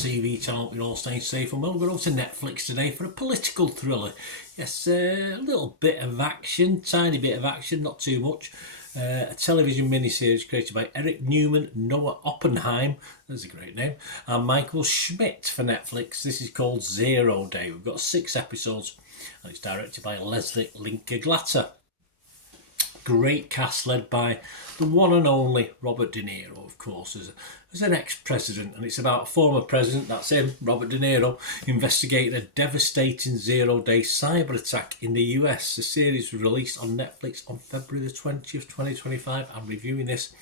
TV channel. Hope you're all staying safe and well. We're over to Netflix today for a political thriller. Yes, a little bit of action, tiny bit of action, not too much. A television miniseries created by Eric Newman, Noah Oppenheim, that's a great name, and Michael Schmidt for Netflix. This is called 0 Day. We've got 6 episodes and it's directed by Leslie Linker-Glatter. Great cast led by the one and only Robert De Niro, of course, as an ex-president, and it's about a former president, that's him, Robert De Niro, investigating a devastating 0-day cyber attack in the US. The series was released on Netflix on February the 20th, 2025. I'm reviewing this,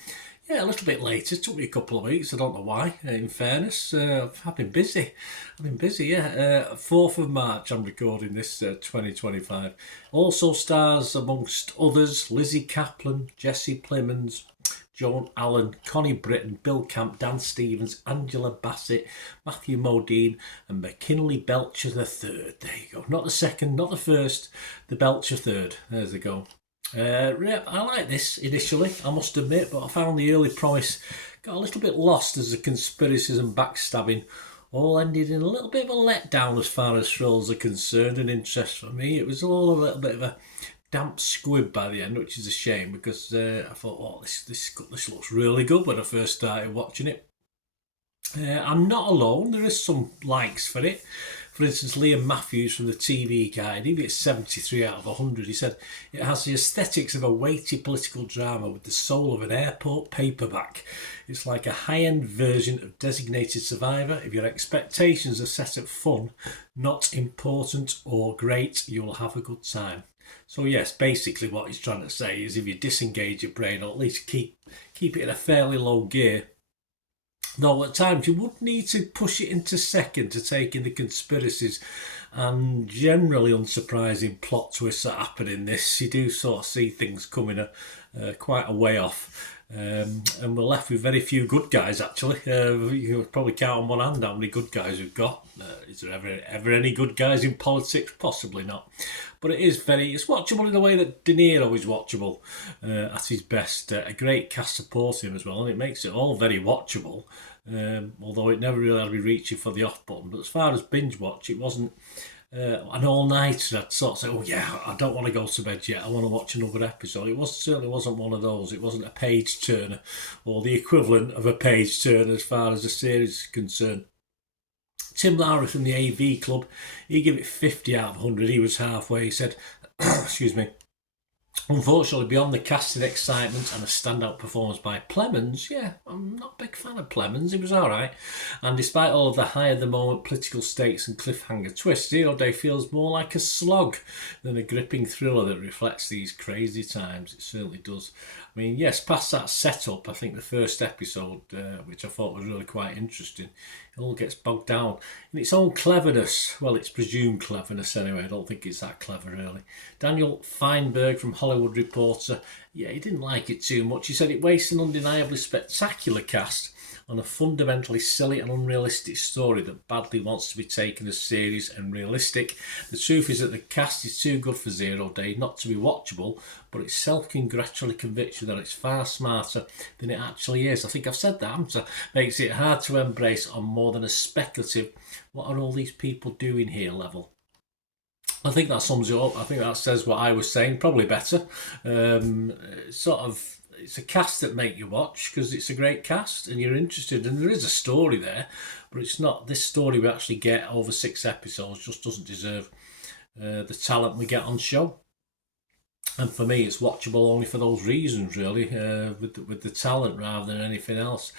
a little bit later. It took me a couple of weeks. I don't know why, in fairness. I've been busy. 4th of March I'm recording this, 2025. Also stars, amongst others, Lizzie Kaplan, Jesse Plemons, Joan Allen, Connie Britton, Bill Camp, Dan Stevens, Angela Bassett, Matthew Modine and McKinley Belcher III. There you go. Not the second, not the first, the Belcher third. There's the go. I like this initially, I must admit, but I found the early promise got a little bit lost as the conspiracies and backstabbing all ended in a little bit of a letdown as far as thrills are concerned and interest for me. It was all a little bit of a damp squib by the end, which is a shame because I thought, oh, this looks really good when I first started watching it. I'm not alone, there is some likes for it. For instance, Liam Matthews from the TV Guide, he gets 73 out of 100. He said, it has the aesthetics of a weighty political drama with the soul of an airport paperback. It's like a high-end version of Designated Survivor. If your expectations are set at fun, not important or great, you'll have a good time. So yes, basically what he's trying to say is if you disengage your brain, or at least keep it in a fairly low gear, though at times you would need to push it into second to take in the conspiracies and generally unsurprising plot twists that happen in this. You do sort of see things coming quite a way off. And we're left with very few good guys actually. You can probably count on one hand how many good guys we've got. Is there ever any good guys in politics? Possibly not. But it's watchable in the way that De Niro is watchable at his best. A great cast supporting him as well, and it makes it all very watchable. Although it never really had to be reaching for the off button. But as far as binge watch, it wasn't an all-nighter. I'd sort of say, oh yeah, I don't want to go to bed yet, I want to watch another episode. It certainly wasn't one of those. It wasn't a page turner or the equivalent of a page turner as far as the series is concerned. Tim Lowry from the AV Club, he gave it 50 out of 100. He was halfway. He said, excuse me, unfortunately, beyond the casting excitement and a standout performance by Plemons, I'm not a big fan of Plemons, he was alright. And despite all of the high-of-the-moment political stakes and cliffhanger twists, 0 Day feels more like a slog than a gripping thriller that reflects these crazy times. It certainly does. I mean, yes, past that setup, I think the first episode, which I thought was really quite interesting, it all gets bogged down in its own cleverness. Well, it's presumed cleverness anyway. I don't think it's that clever, really. Daniel Feinberg from Hollywood Reporter, he didn't like it too much. He said it wastes an undeniably spectacular cast on a fundamentally silly and unrealistic story that badly wants to be taken as serious and realistic. The truth is that the cast is too good for 0 Day not to be watchable, but it's self-congratulatory conviction that it's far smarter than it actually is. I think I've said that, haven't I? Makes it hard to embrace on more than a speculative, what are all these people doing here level. I think that sums it up. I think that says what I was saying, probably better. It's a cast that make you watch because it's a great cast and you're interested, and there is a story there, but it's not this story we actually get over 6 episodes just doesn't deserve the talent we get on show. And for me, it's watchable only for those reasons, really, with the talent rather than anything else.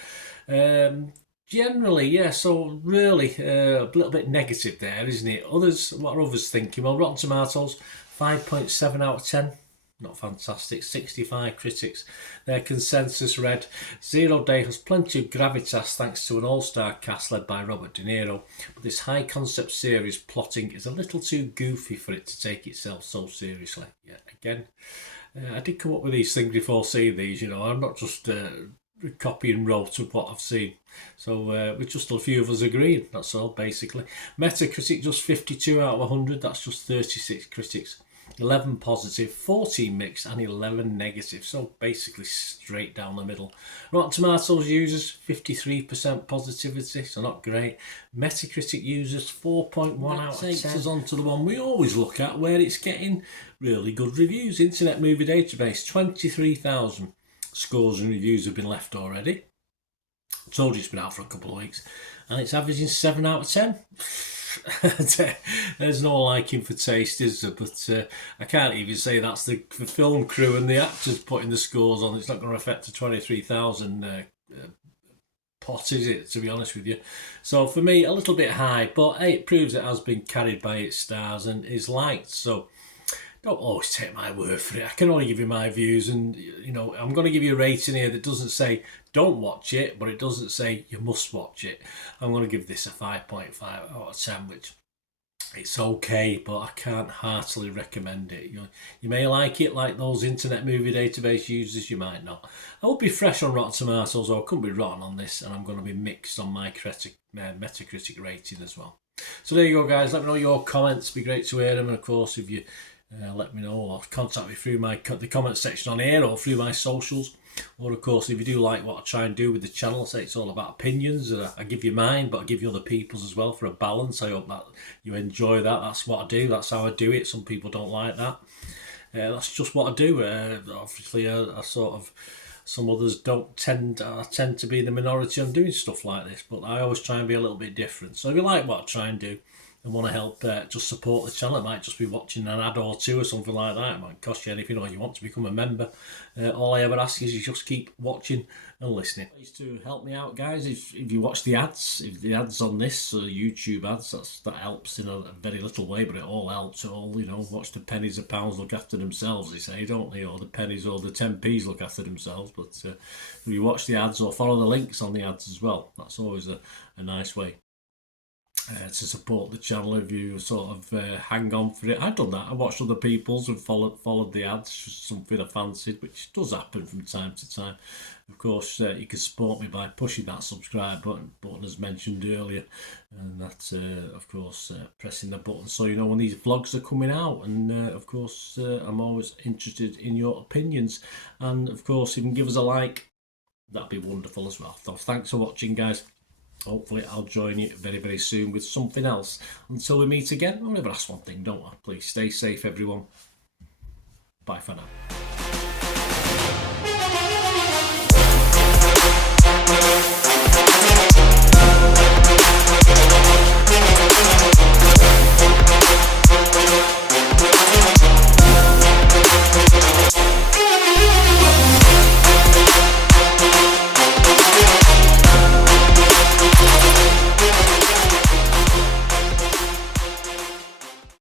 Generally, so really a little bit negative there, isn't it? What are others thinking? Well, Rotten Tomatoes, 5.7 out of 10. Not fantastic. 65 critics. Their consensus read, 0 Day has plenty of gravitas thanks to an all-star cast led by Robert De Niro, but this high-concept series plotting is a little too goofy for it to take itself so seriously. Again, I did come up with these things before seeing these, I'm not just copy and wrote of what I've seen. So with just a few of us agreeing, that's all basically. Metacritic just 52 out of 100, that's just 36 critics 11 positive, 14 mixed and 11 negative, so basically straight down the middle. Rotten Tomatoes users 53% positivity, so not great. Metacritic users 4.1 out of 10. Takes us on to the one we always look at, where it's getting really good reviews. Internet Movie Database, 23,000 scores and reviews have been left already. I told you it's been out for a couple of weeks, and it's averaging 7 out of 10. There's no liking for taste, is there? But I can't even say that's the film crew and the actors putting the scores on. It's not going to affect the 23,000 pot, is it, to be honest with you? So for me, a little bit high, but hey, it proves it has been carried by its stars and is liked. So don't always take my word for it. I can only give you my views, and you know, I'm going to give you a rating here that doesn't say don't watch it, but it doesn't say you must watch it. I'm going to give this a 5.5 out of 10, which it's okay, but I can't heartily recommend it. You may like it, like those Internet Movie Database users, you might not. I will be fresh on Rotten Tomatoes, or I couldn't be rotten on this, and I'm going to be mixed on my Metacritic rating as well. So there you go, guys. Let me know your comments. It'd be great to hear them, and of course, if you let me know or contact me through the comment section on here or through my socials. Or of course, if you do like what I try and do with the channel, say it's all about opinions. I give you mine, but I give you other people's as well for a balance. I hope that you enjoy that. That's what I do. That's how I do it. Some people don't like that. That's just what I do. Obviously, I sort of, some others don't tend to be the minority on doing stuff like this, but I always try and be a little bit different. So if you like what I try and do and want to help just support the channel, it might just be watching an ad or two or something like that. It might cost you anything, or you want to become a member. All I ever ask is you just keep watching and listening. Please to help me out, guys. If you watch the ads, if the ads on this YouTube ads, that helps in a very little way, but it all helps. All, you know, watch the pennies and pounds look after themselves, they say, don't they? Or the pennies or the 10p's look after themselves. But if you watch the ads or follow the links on the ads as well, that's always a nice way to support the channel. If you sort of hang on for it. I've done that. I watched other people's and followed the ads, just something I fancied, which does happen from time to time. Of course, you can support me by pushing that subscribe button as mentioned earlier, and that of course pressing the button so you know when these vlogs are coming out. And of course I'm always interested in your opinions, and of course if you can give us a like, that'd be wonderful as well. So thanks for watching, guys. Hopefully I'll join you very, very soon with something else. Until we meet again, I'll never ask one thing, don't I? Please stay safe, everyone. Bye for now.